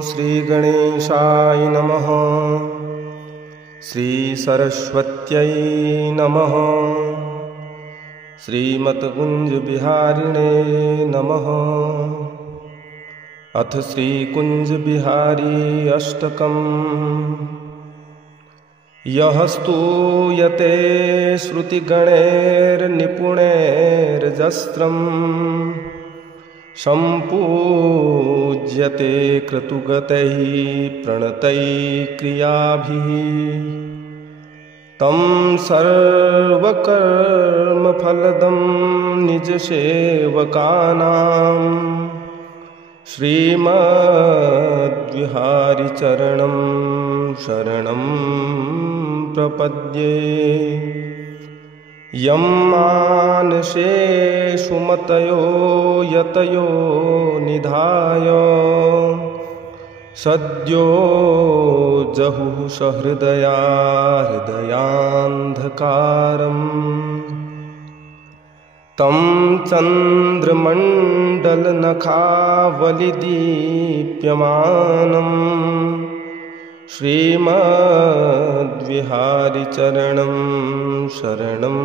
श्रीगणेशाय नमः। श्रीसरस्वत्यै नमः। श्रीमत्कुञ्जबिहारिणे नमः। अथ श्रीकुञ्जबिहारी अष्टकम्। यः स्तूयते श्रुतिगणैर्निपुणैर्जस्रम् सम्पूज्यते क्रतुगतैः प्रणतैः क्रियाभिः। तं सर्वकर्मफलदं निजसेवकानां श्रीमद्विहारिचरणं शरणं प्रपद्ये। यं मानसेषु मतयो यतयो निधाय सद्यो जहुः सहृदया हृदयान्धकारम्। तं चन्द्रमण्डलनखावलिदीप्यमानं श्रीमद्विहारिचरणं शरणं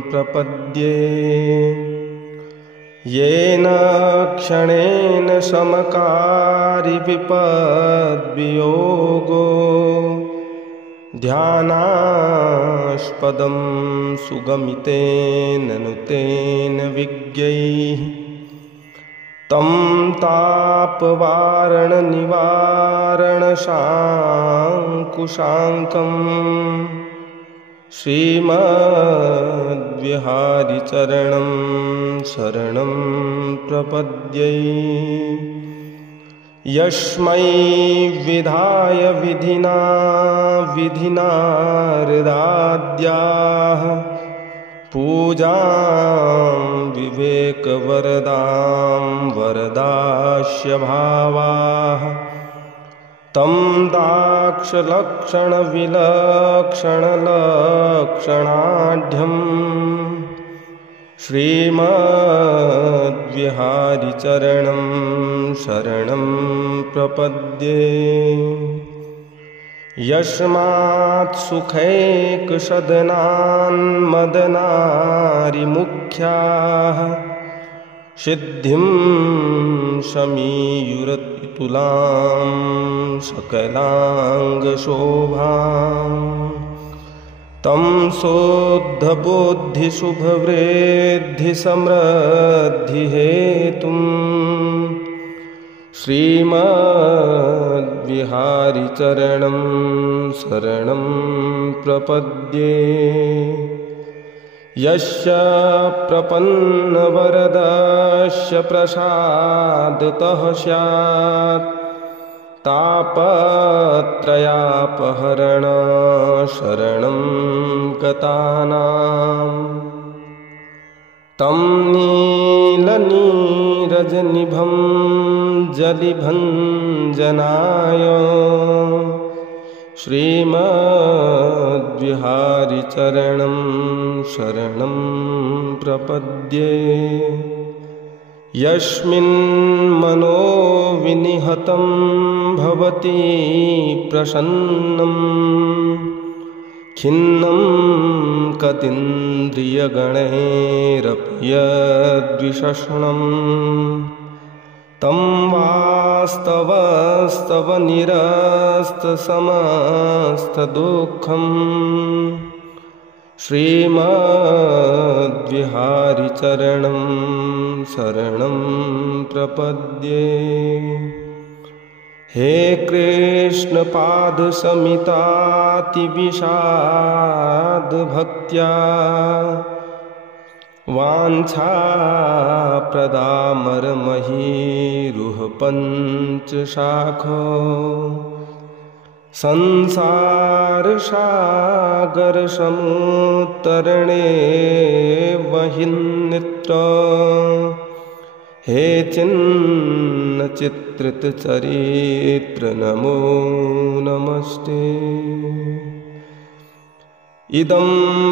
प्रपद्ये। येन क्षणेन समकारि विपद्वियोगो ध्यानास्पदं सुगमितेन नुतेन विज्ञैः। तं तापवारणनिवारणशाङ्कुशाङ्कं श्रीमद्विहारिचरणं शरणं प्रपद्ये। यस्मै विधाय विधिना हृदाद्याः पूजां विवेकवरदां वरदास्य भावाः। तं दाक्षलक्षणविलक्षणलक्षणाढ्यं श्रीमद्विहारिचरणं शरणं प्रपद्ये। यस्मात् सुखैकसदनान्मदनारिमुख्याः सिद्धिं शमीयुरतुलां सकलाङ्गशोभाम्। तं शोद्धबुद्धिशुभवृद्धिसमृद्धिहेतुं श्रीमद्विहारिचरणं शरणं प्रपद्ये। यस्य प्रपन्नवरदस्य प्रसादतः स्यात् तापत्रयापहरण शरणं गतानां। तं नीलनीरजनिभं जलिभञ्जनाय श्रीमद्विहारिचरणं शरणं प्रपद्ये। यस्मिन्मनो विनिहतं भवति प्रसन्नं खिन्नं कतीन्द्रियगणैरपि यद्विषण्णं। तं वास्तवस्तवनिरस्तसमस्तदुःखं श्रीमद्विहारिचरणं शरणं प्रपद्ये। हे कृष्णपादसमितातिविषादभक्त्या वाञ्छाप्रदामरमहीरुह पञ्चशाखो संसारसागरसमुत्तरणे वहिन्नित्र। हे चिन्नचित्रितचरित्र नमो नमस्ते। इदं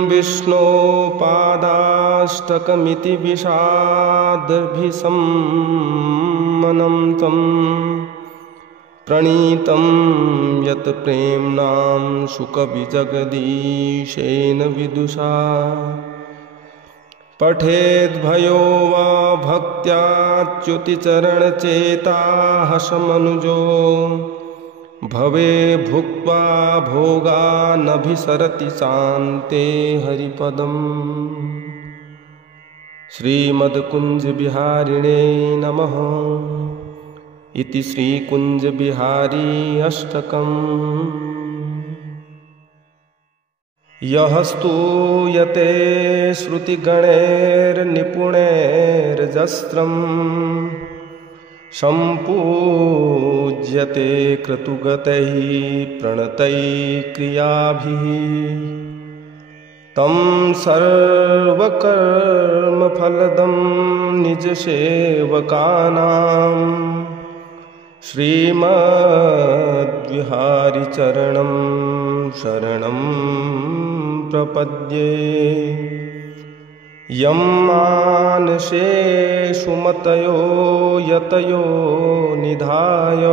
विष्णोपादाष्टकमिति विषादभिसम्मनं तं प्रणीतं यत् प्रेम्णां शुकविजगदीशेन विदुषा पठेद्भयो वा भक्त्याच्युतिचरणचेताः समनुजो भवे भुक्त्वा भोगानभिसरति शान्ते हरिपदम्। श्रीमद्कुञ्जबिहारिणे नमः। इति श्रीकुञ्जबिहारी अष्टकम्। यः स्तूयते श्रुतिगणैर्निपुणैर्जस्रम् सम्पूज्यते क्रतुगतैः प्रणतैः क्रियाभिः तं सर्वकर्मफलदं निजसेवकानां श्रीमद्विहारिचरणं शरणं प्रपद्ये। यं मानसेषु मतयो यतयो निधाय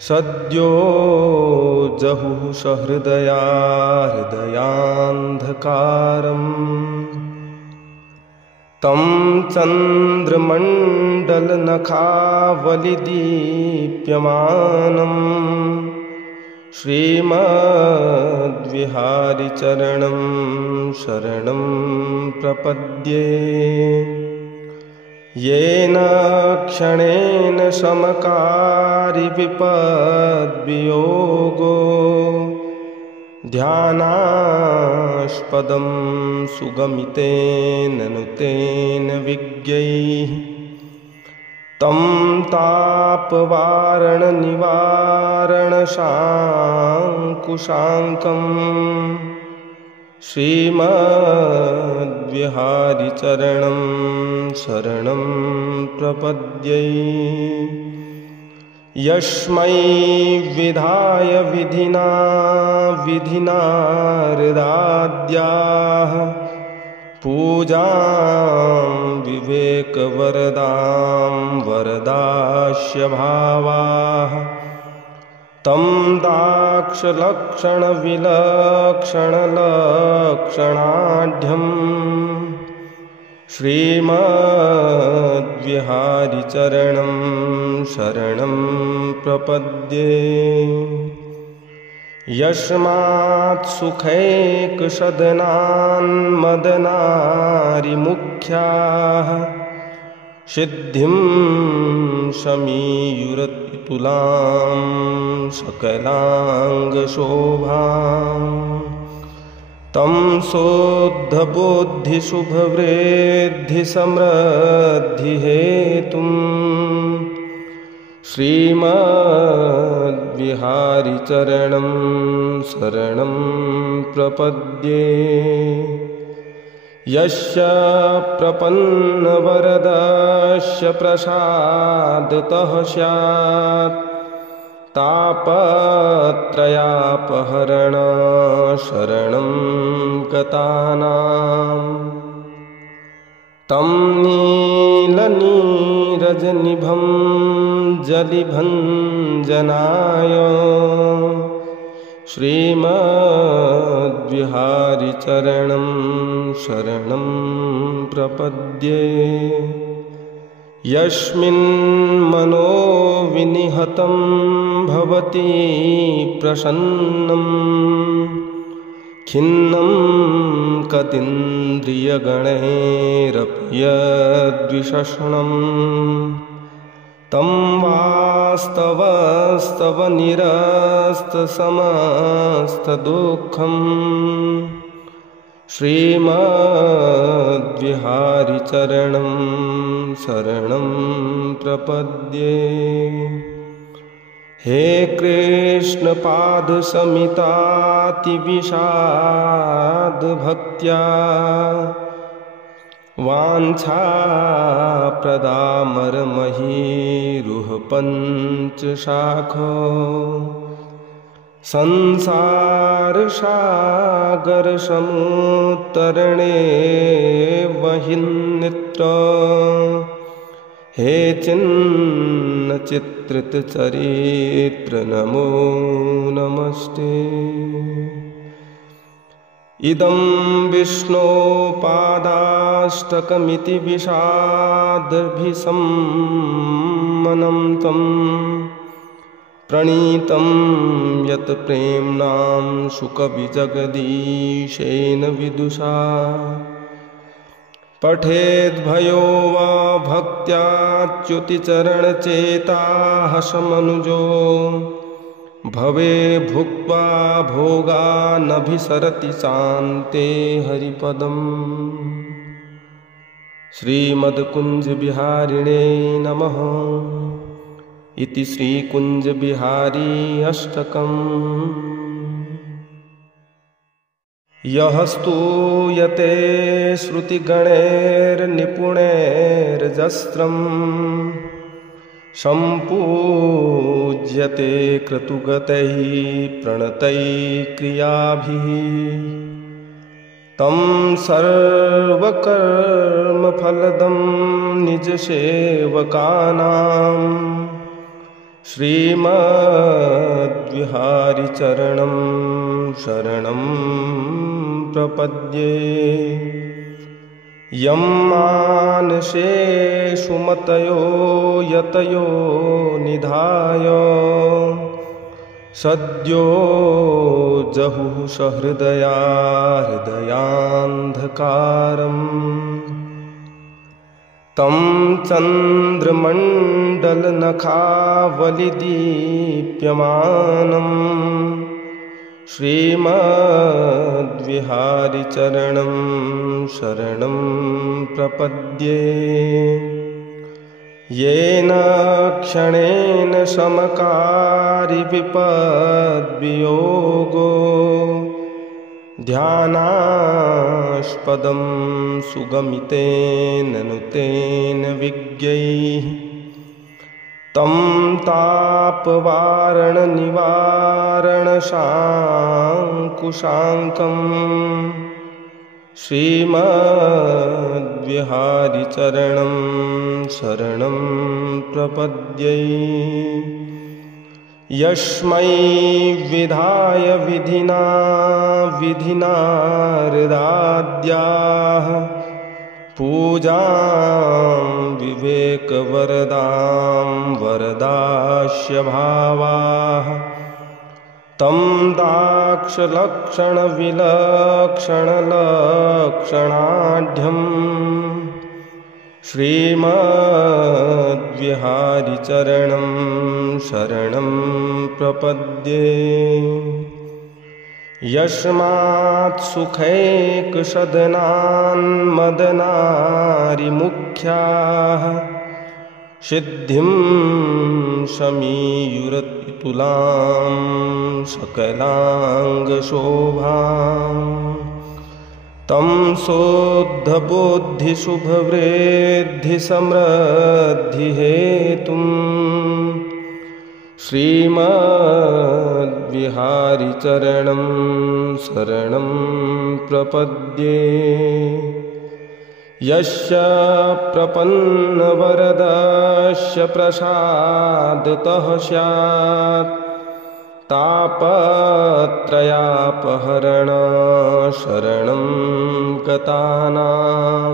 सद्यो जहुः सहृदया हृदयान्धकारम् तं चन्द्रमण्डलनखावलिदीप्यमानं श्रीमद्विहारिचरणं शरणं प्रपद्ये। येन क्षणेन समकारिविपद्वियोगो ध्यानास्पदं सुगमितेन नुतेन विज्ञैः तं तापवारणनिवारणशाङ्कुशाङ्कं श्रीमद्विहारिचरणं शरणं प्रपद्ये। यस्मै विधाय विधिना हृदाद्याः पूजां विवेकवरदां वरदास्य भावाः तं दाक्षलक्षणविलक्षणलक्षणाढ्यम् श्रीमद्विहारिचरणं शरणं प्रपद्ये। यस्मात् सुखैकसदनान्मदनारिमुख्याः सिद्धिं समीयुरतुलां सकलाङ्गशोभाम् तं शुद्धबुद्धिशुभवृद्धिसमृद्धिहेतुं श्रीमद्विहारिचरणं शरणं प्रपद्ये। यस्य प्रपन्नवरदस्य प्रसादतः स्यात् तापत्रयापहरण शरणं गतानां तं नीलनीरजनिभं जलिभञ्जनाय श्रीमद्विहारिचरणं शरणं प्रपद्ये। यस्मिन् मनो विनिहतं भवति प्रसन्नं खिन्नं कतीन्द्रियगणैरपि यद्विषण्णं तं वास्तवस्तवनिरस्तसमस्तदुःखम् श्रीमद्विहारिचरणं शरणं प्रपद्ये। हे कृष्णपादसमितातिविषादभक्त्या वाञ्छाप्रदामरमहीरुहपञ्चशाखो संसारसागरसमुत्तरणे वहिन्नित्र हे चिन्मयानन्दरूप चित्रितचरित्र नमो नमस्ते। इदं विष्णोपादाष्टकमिति विषादभिसम्मनं तं प्रणीतं यत् प्रेम्णां शुकविजगदीशेन विदुषा। पठेद्भयो वा भक्त्याच्युतिचरणचेताः समनुजो भवे भुक्त्वा भोगानभिसरति शान्ते हरिपदम्। श्रीमद्कुञ्जबिहारिणे नमः इति श्रीकुञ्जबिहारी अष्टकम्। यः स्तूयते श्रुतिगणैर्निपुणैर्जस्रम् सम्पूज्यते क्रतुगतैः प्रणतैः क्रियाभिः तं सर्वकर्मफलदं निजसेवकानां श्रीमद्विहारिचरणं शरणं प्रपद्ये। यं मानसेषु मतयो यतयो निधाय सद्यो जहुः सहृदया हृदयान्धकारम् तं चन्द्रमण्डलनखावलिदीप्यमानं श्रीमद्विहारिचरणं शरणं प्रपद्ये। येन क्षणेन समकारि विपद्वियोगो ध्यानास्पदं सुगमितेन नुतेन विज्ञैः तं तापवारणनिवारणशाङ्कुशाङ्कम् श्रीमद्विहारिचरणं शरणं प्रपद्ये। यस्मै विधाय विधिना हृदाद्याः पूजां विवेकवरदां वरदास्य भावाः तं दाक्षलक्षणविलक्षणलक्षणाढ्यम् श्रीमद्विहारिचरणं शरणं प्रपद्ये। यस्मात् सुखैकसदनान्मदनारिमुख्याः सिद्धिं शमीयुरति तुलां सकलाङ्गशोभाम् तं शोद्धबुद्धिशुभवृद्धिसमृद्धिहेतुं श्रीमद्विहारिचरणं शरणं प्रपद्ये। यस्य प्रपन्नवरदस्य प्रसादतः स्यात् तापत्रयापहरण शरणं गतानां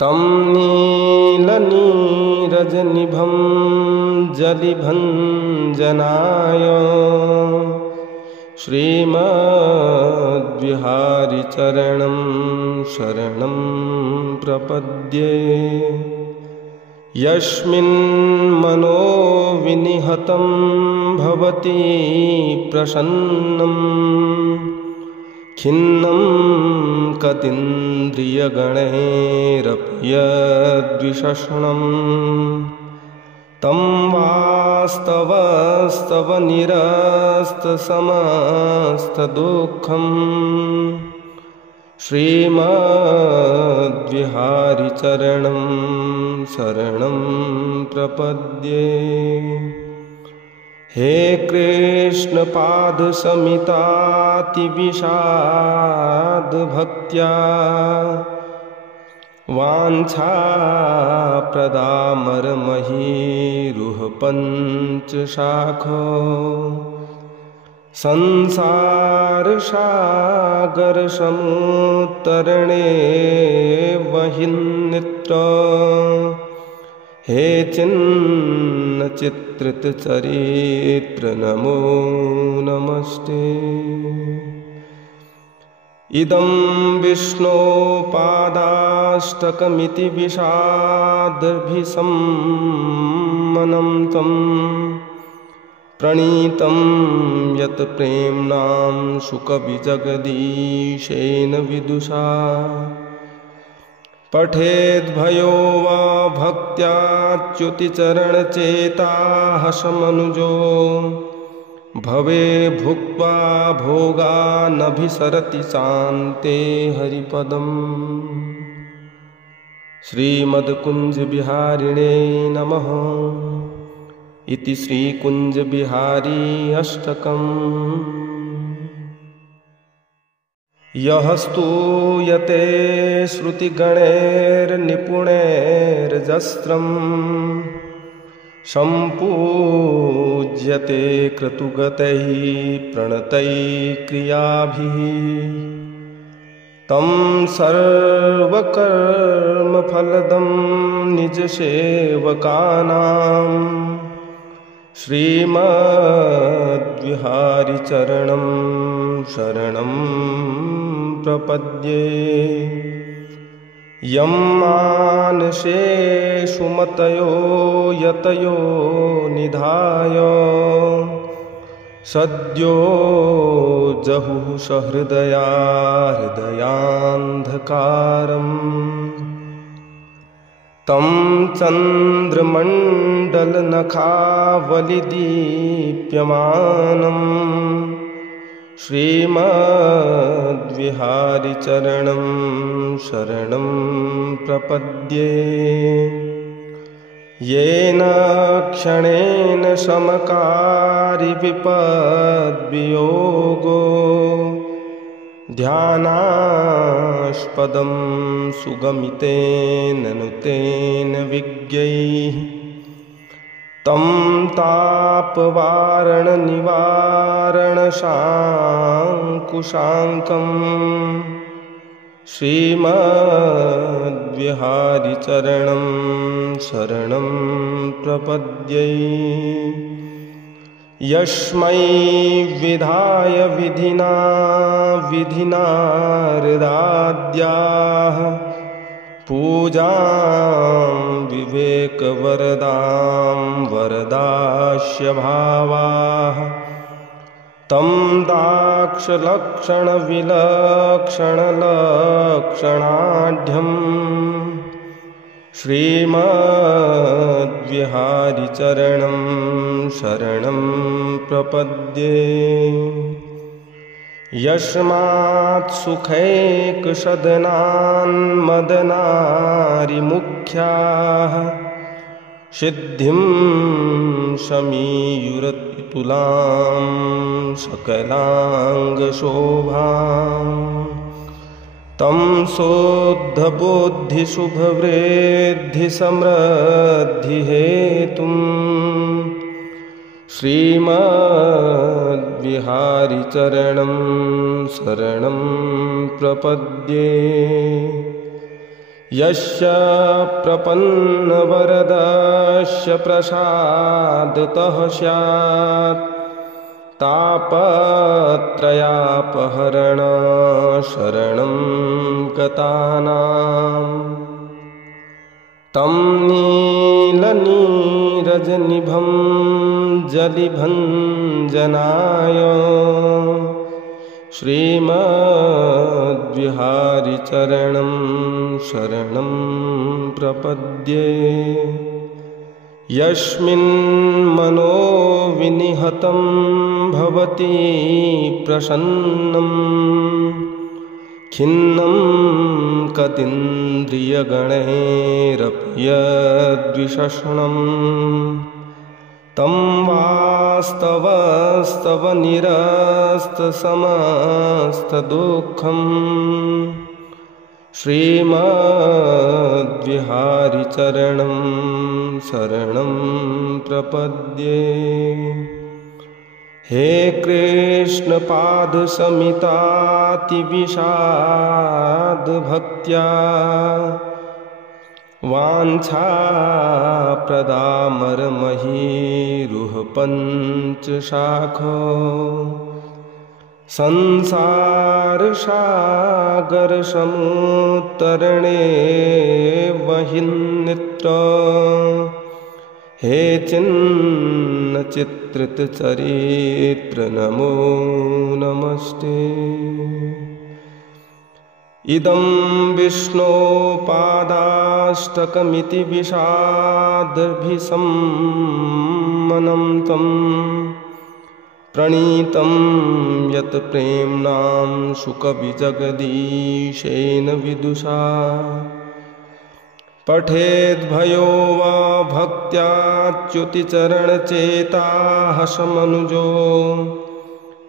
तं नीलनीरजनिभं जलिभञ्जनाय श्रीमद्विहारिचरणं शरणं प्रपद्ये। यस्मिन्मनो विनिहतं भवति प्रसन्नं खिन्नं कतीन्द्रियगणैरप्यद्विषणं तं वास्तवस्तव निरस्तसमस्तदुःखम् श्रीमद्विहारिचरणं शरणं प्रपद्ये। हे कृष्ण पादसमितातिविषादभक्त्या वाञ्छाप्रदामरमहीरुह पञ्चशाखो संसारसागरसमुत्तरणे वहिन्नित्र हे चिन्नचित्रितचरित्र नमो नमस्ते। इदं विष्णोपादाष्टकमिति विषादभिसम्मनं तं प्रणीतं यत् प्रेम्णां शुकविजगदीशेन विदुषा पठेद्भयो वा भक्त्याच्युतिचरणचेताः समनुजो भवे भुक्त्वा भोगानभिसरति शान्ते हरिपदम्। श्रीमद्कुञ्जबिहारिणे नमः इति श्रीकुञ्जबिहारी अष्टकम्। यः स्तूयते श्रुतिगणैर्निपुणैर्जस्रम् सम्पूज्यते क्रतुगतैः प्रणतैः क्रियाभिः तं सर्वकर्मफलदं निजसेवकानां श्रीमद्विहारिचरणं शरणं प्रपद्ये। यं मानसेषु मतयो यतयो निधाय सद्यो जहुः सहृदया हृदयान्धकारम् तं चन्द्रमण्डलनखावलिदीप्यमानं श्रीमद्विहारिचरणं शरणं प्रपद्ये। येन क्षणेन समकारि विपद्वियोगो ध्यानास्पदं सुगमितेन नुतेन विज्ञैः तं तापवारणनिवारणशाङ्कुशाङ्कं श्रीमद्विहारिचरणं शरणं प्रपद्ये। यस्मै विधाय विधिना हृदाद्याः पूजां विवेकवरदां वरदास्य भावाः तं दाक्षलक्षणविलक्षणलक्षणाढ्यं श्रीमद्विहारिचरणं शरणं प्रपद्ये। यस्मात् सुखैकसदनान्मदनारिमुख्याः सिद्धिं समीयुरतुलां सकलाङ्गशोभां तं शुद्धबुद्धिशुभवृद्धिसमृद्धिहेतुं श्रीमद्विहारिचरणं शरणं प्रपद्ये। यस्य प्रपन्नवरदस्य प्रसादतः स्यात् तापत्रयापहरण शरणं गतानां तं नीलनीरजनिभं जलिभञ्जनाय श्रीमद्विहारिचरणं शरणं प्रपद्ये। यस्मिन् मनो विनिहतं भवति प्रसन्नं खिन्नं कतीन्द्रियगणैरपि यद्विषण्णं तं वास्तवस्तवनिरस्तसमस्तदुःखं श्रीमद्विहारिचरणं शरणं प्रपद्ये। हे कृष्ण पादसमितातिविषाद भक्त्या वाञ्छाप्रदामरमहीरुह पञ्चशाखो संसारसागरसमुत्तरणे वहिन्नित्र। हे चिन्नचित्रितचरित्र नमो नमस्ते। इदं विष्णोपादाष्टकमिति विषादभिसम्मनं तं प्रणीतं यत् प्रेम्णां शुकविजगदीशेन विदुषा। पठेद्भयो वा भक्त्याच्युतिचरणचेताः समनुजो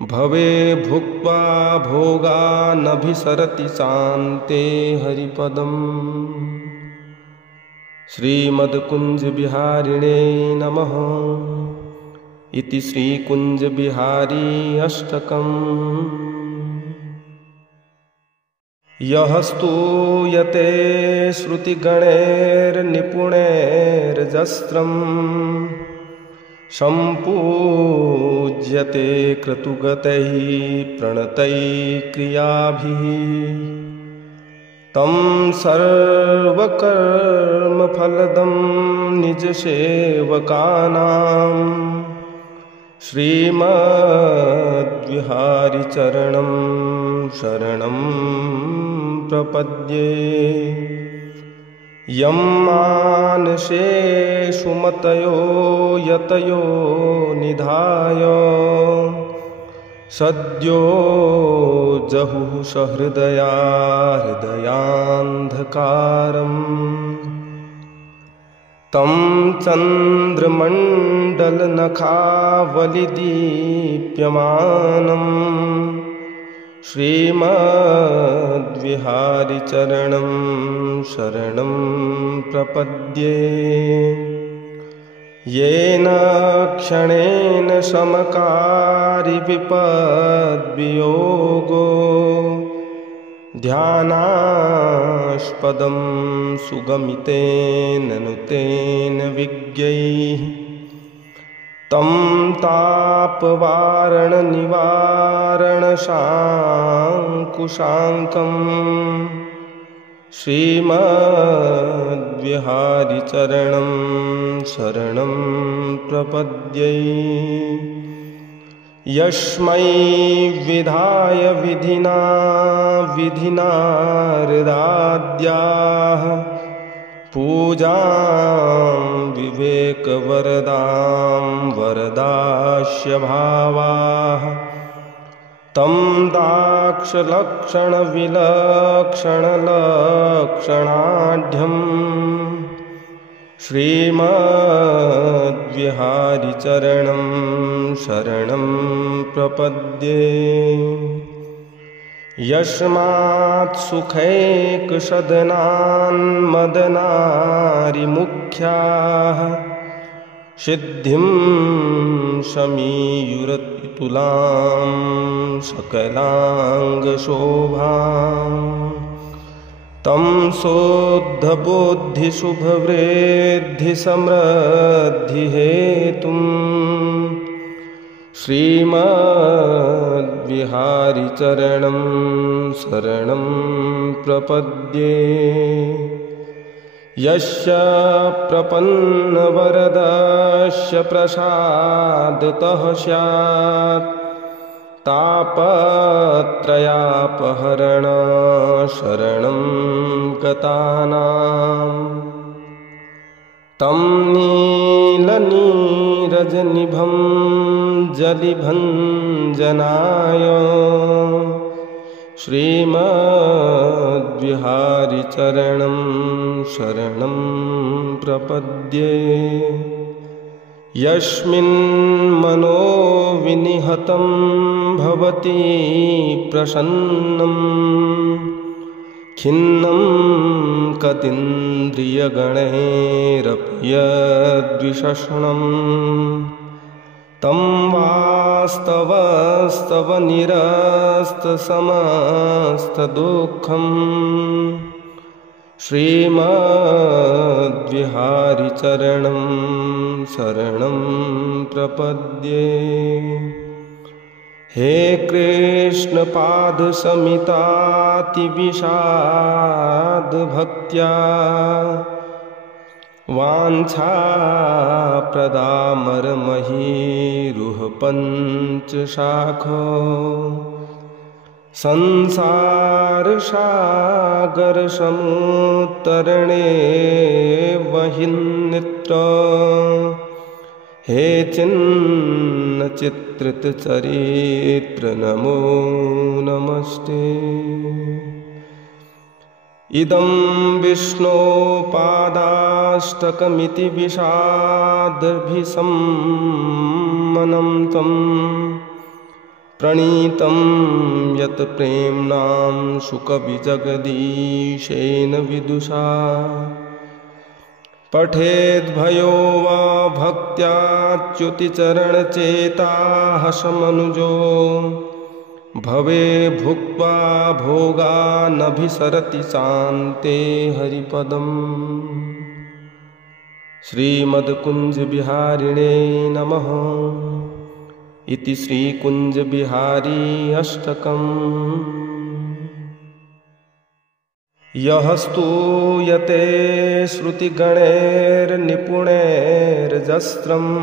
भवे भुक्त्वा भोगानभिसरति शान्ते हरिपदम्। श्रीमद्कुञ्जबिहारिणे नमः इति श्रीकुञ्जबिहारी अष्टकम्। यः स्तूयते श्रुतिगणैर्निपुणैर्जस्रं सम्पूज्यते क्रतुगतैः प्रणतैः क्रियाभिः। तं सर्वकर्मफलदं निजसेवकानां श्रीमद्विहारिचरणं शरणं प्रपद्ये। यं मानसेषु मतयो यतयो निधाय सद्यो जहुः सहृदया हृदयान्धकारम्। तं चन्द्रमण्डलनखावलिदीप्यमानं श्रीमद्विहारिचरणं शरणं प्रपद्ये। येन क्षणेन समकारिविपद्वियोगो ध्यानास्पदं सुगमितेन नुतेन विज्ञैः। तं तापवारणनिवारणशाङ्कुशाङ्कं श्रीमद्विहारिचरणं शरणं प्रपद्ये। यस्मै विधाय विधिना हृदाद्याः पूजां विवेकवरदां वरदास्य भावाः। तं दाक्षलक्षणविलक्षणलक्षणाढ्यं श्रीमद्विहारिचरणं शरणं प्रपद्ये। यस्मात् सुखैकसदनान्मदनारिमुख्याः सिद्धिं समीयुरतुलां सकलाङ्गशोभाम्। तं शुद्धबुद्धिशुभवृद्धिसमृद्धिहेतुं श्रीमद्विहारिचरणं शरणं प्रपद्ये। यस्य प्रपन्नवरदस्य प्रसादतः स्यात् तापत्रयापहरण शरणं गतानां। तं नीलनीरजनिभं जलिभञ्जनाय श्रीमद्विहारिचरणं शरणं प्रपद्ये। यस्मिन्मनो विनिहतं भवति प्रसन्नं खिन्नं कतीन्द्रियगणैरपि यद्विषष्णं तं वास्तवस्तव निरस्तसमस्तदुःखम् श्रीमद्विहारिचरणं शरणं प्रपद्ये। हे कृष्ण पादसमितातिविषादभक्त्या वाञ्छाप्रदामरमहीरुह पञ्चशाखो संसारसागरसमुत्तरणे वहिन्नित्र हे चिन्नचित्रितचरित्र नमो नमस्ते। इदं विष्णोपादाष्टकमिति विषादभिसम्मनं तं प्रणीतं यत् प्रेम्णां शुकविजगदीशेन विदुषा पठेद्भयो वा भक्त्याच्युतिचरणचेताः समनुजो भवे भुक्त्वा भोगानभिसरति शान्ते हरिपदम्। श्रीमद्कुञ्जबिहारिणे नमः इति श्रीकुञ्जबिहारी अष्टकम्। यः स्तूयते श्रुतिगणैर्निपुणैर्जस्रम्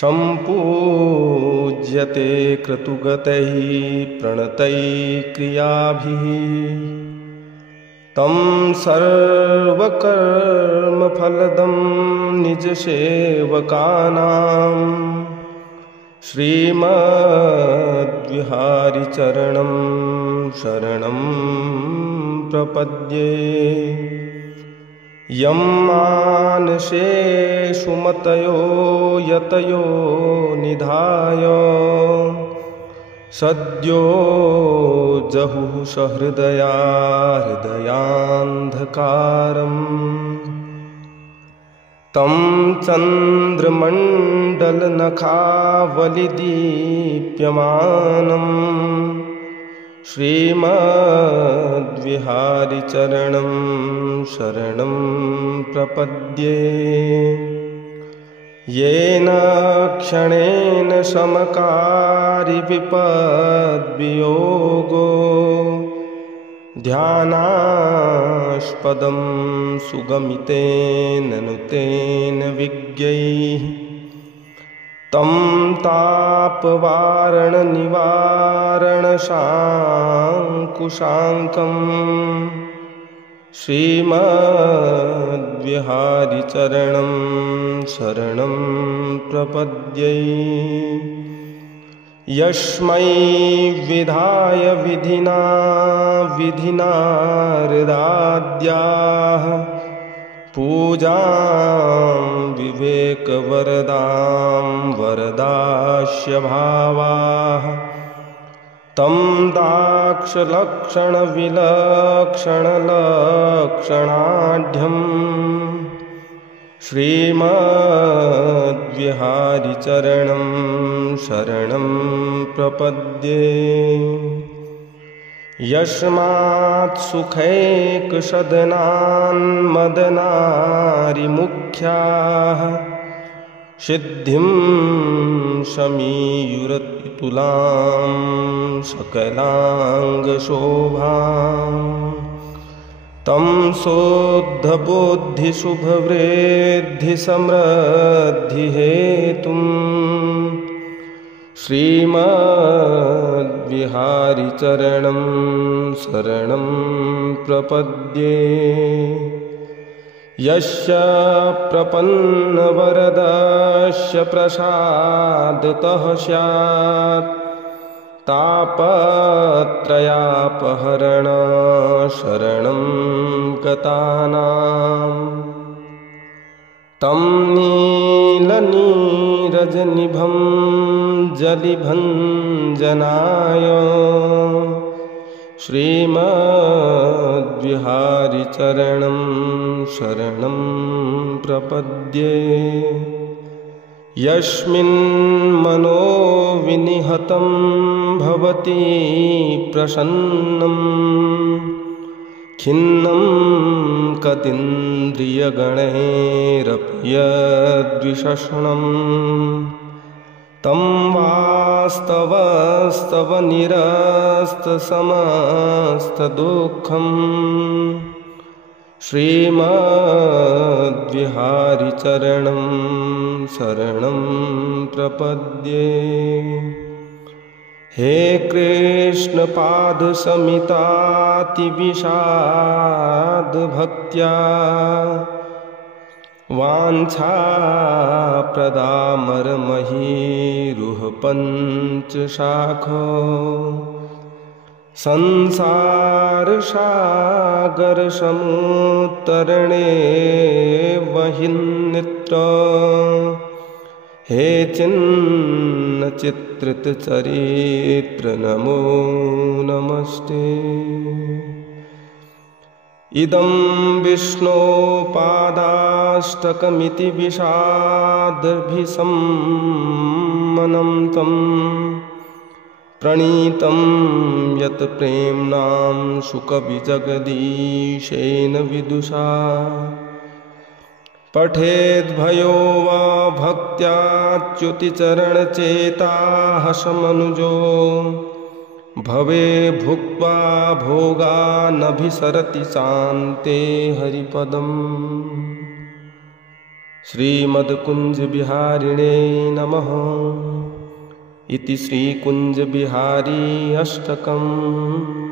सम्पूज्यते क्रतुगतैः प्रणतैः क्रियाभिः तं सर्वकर्मफलदं निजसेवकानां श्रीमद्विहारिचरणं शरणं प्रपद्ये। यं मानसेषु मतयो यतयो निधाय सद्यो जहुः सहृदया हृदयान्धकारम् तं चन्द्रमण्डलनखावलिदीप्यमानं श्रीमद्विहारिचरणं शरणं प्रपद्ये। येन क्षणेन समकारि विपद्वियोगो ध्यानास्पदं सुगमितेन नुतेन विज्ञैः तं तापवारणनिवारणशाङ्कुशाङ्कं श्रीमद्विहारिचरणं शरणं प्रपद्ये। यस्मै विधाय विधिना हृदाद्याः पूजां विवेकवरदां वरदास्य भावाः तं दाक्षलक्षणविलक्षणलक्षणाढ्यं श्रीमद्विहारिचरणं शरणं प्रपद्ये। यस्मात् सुखैकसदनान्मदनारिमुख्याः सिद्धिं समीयुरतुलां सकलाङ्गशोभां तं शुद्धबुद्धिशुभवृद्धिसमृद्धिहेतुं श्रीमद्विहारिचरणं शरणं प्रपद्ये। यस्य प्रपन्नवरदस्य प्रसादतः स्यात् तापत्रयापहरण शरणं गतानां तं नीलनीरजनिभं जलिभञ्जनाय श्रीमद्विहारिचरणं शरणं प्रपद्ये। यस्मिन् मनो विनिहतं भवति प्रसन्नं खिन्नं कतीन्द्रियगणैरपि यद्विषण्णं तं वास्तवस्तवनिरस्तसमस्तदुःखं श्रीमद्विहारिचरणं शरणं प्रपद्ये। हे कृष्ण पादसमितातिविषादभक्त्या वाञ्छाप्रदामरमहीरुह पञ्चशाखो संसारसागरसमुत्तरणे वहिन्नित्र। हे चिन्नचित्रितचरित्र नमो नमस्ते। इदं विष्णोपादाष्टकमिति विषादभिसम्मनं तं प्रणीतं यत् प्रेम्णां शुकविजगदीशेन विदुषा। पठेद्भयो वा भक्त्याच्युतिचरणचेताः समनुजो भवे भुक्त्वा भोगानभिसरति शान्ते हरिपदम्। श्रीमद्कुञ्जबिहारिणे नमः इति श्रीकुञ्जबिहारी अष्टकम्।